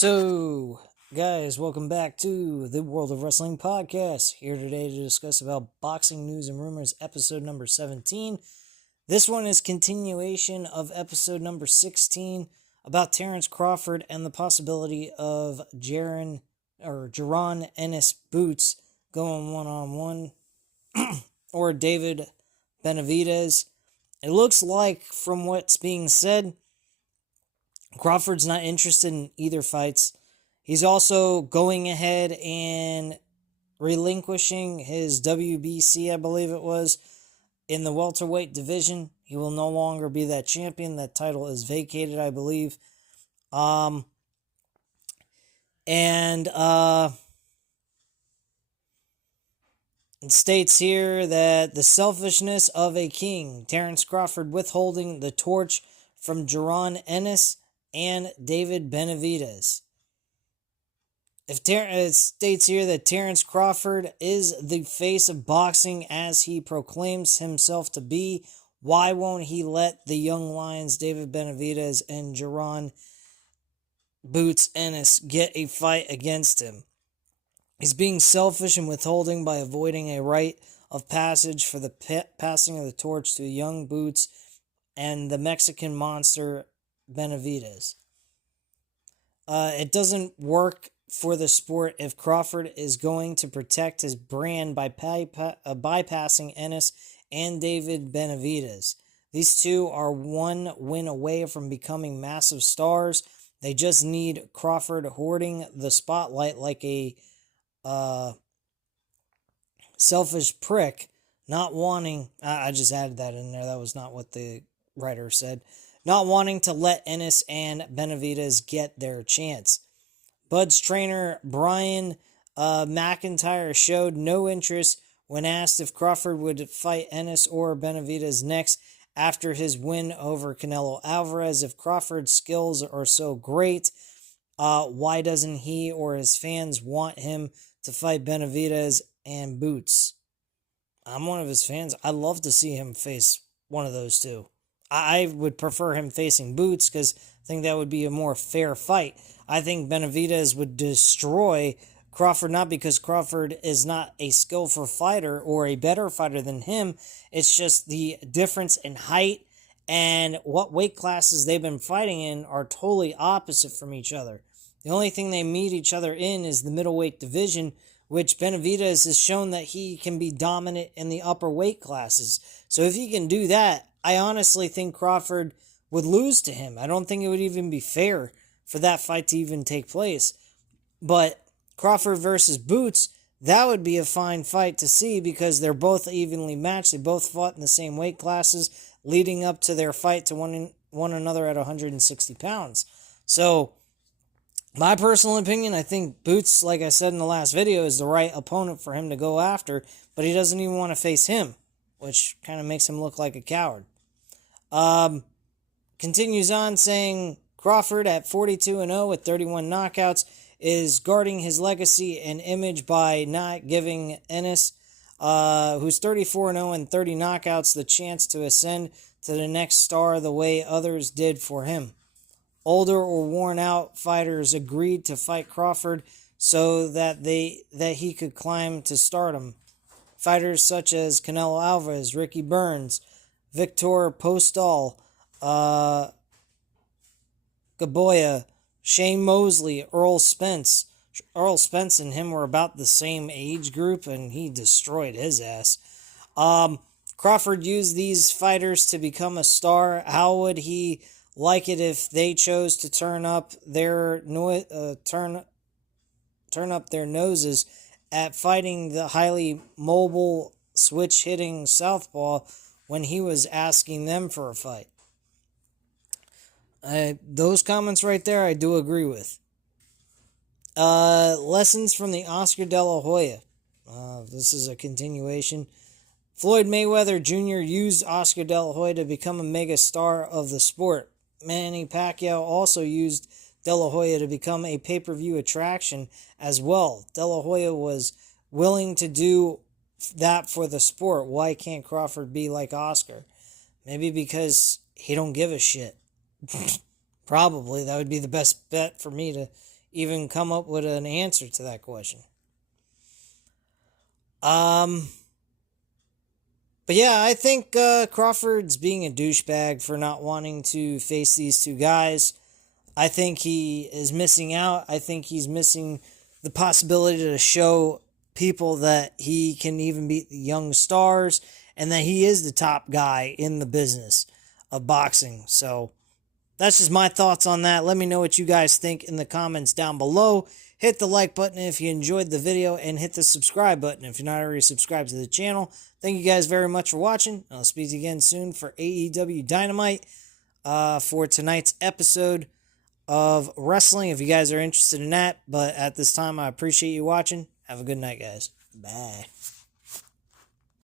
So, guys, welcome back to the World of Wrestling podcast. Here today to discuss about boxing news and rumors, episode number 17. This one is continuation of episode number 16 about Terrence Crawford and the possibility of Jaron Ennis Boots going one-on-one or David Benavidez. It looks like, from what's being said, Crawford's not interested in either fights. He's also going ahead and relinquishing his WBC, I believe it was, in the welterweight division. He will no longer be that champion. That title is vacated, I believe. It states here that the selfishness of a king, Terrence Crawford withholding the torch from Jaron Ennis and David Benavidez. It states here that Terrence Crawford is the face of boxing as he proclaims himself to be. Why won't he let the young lions, David Benavidez and Jaron Boots Ennis, get a fight against him? He's being selfish and withholding by avoiding a rite of passage for the passing of the torch to young Boots and the Mexican monster Benavidez. It doesn't work for the sport if Crawford is going to protect his brand by bypassing Ennis and David Benavidez. These two are one win away from becoming massive stars. They just need Crawford hoarding the spotlight like a selfish prick, not wanting... I just added that in there. That was not what the writer said. Not wanting to let Ennis and Benavidez get their chance. Bud's trainer Brian McIntyre showed no interest when asked if Crawford would fight Ennis or Benavidez next after his win over Canelo Alvarez. If Crawford's skills are so great, why doesn't he or his fans want him to fight Benavidez and Boots? I'm one of his fans. I'd love to see him face one of those two. I would prefer him facing Boots because I think that would be a more fair fight. I think Benavidez would destroy Crawford, not because Crawford is not a skillful fighter or a better fighter than him. It's just the difference in height and what weight classes they've been fighting in are totally opposite from each other. The only thing they meet each other in is the middleweight division, which Benavidez has shown that he can be dominant in the upper weight classes. So if he can do that, I honestly think Crawford would lose to him. I don't think it would even be fair for that fight to even take place. But Crawford versus Boots, that would be a fine fight to see because they're both evenly matched. They both fought in the same weight classes leading up to their fight to one another at 160 pounds. So, my personal opinion, I think Boots, like I said in the last video, is the right opponent for him to go after, but he doesn't even want to face him, which kind of makes him look like a coward. Continues on saying Crawford at 42-0 with 31 knockouts is guarding his legacy and image by not giving Ennis, who's 34-0 and 30 knockouts, the chance to ascend to the next star the way others did for him. Older or worn-out fighters agreed to fight Crawford so that he could climb to stardom. Fighters such as Canelo Alvarez, Ricky Burns, Victor Postol, Gaboya, Shane Mosley, Earl Spence. Earl Spence and him were about the same age group, and he destroyed his ass. Crawford used these fighters to become a star. How would he like it if they chose to turn up their noses at fighting the highly mobile, switch-hitting southpaw when he was asking them for a fight? Those comments right there, I do agree with. Lessons from the Oscar De La Hoya. This is a continuation. Floyd Mayweather Jr. used Oscar De La Hoya to become a mega star of the sport. Manny Pacquiao also used De La Hoya to become a pay-per-view attraction as well. De La Hoya was willing to do that for the sport. Why can't Crawford be like Oscar? Maybe because he don't give a shit. Probably. That would be the best bet for me to even come up with an answer to that question. But yeah, I think Crawford's being a douchebag for not wanting to face these two guys. I think he is missing out. I think he's missing the possibility to show people that he can even beat the young stars and that he is the top guy in the business of boxing. So that's just my thoughts on that. Let me know what you guys think in the comments down below. Hit the like button if you enjoyed the video, and hit the subscribe button if you're not already subscribed to the channel. Thank you guys very much for watching. I'll speak to you again soon for AEW Dynamite for tonight's episode of wrestling, if you guys are interested in that. But at this time, I appreciate you watching. Have a good night, guys. Bye.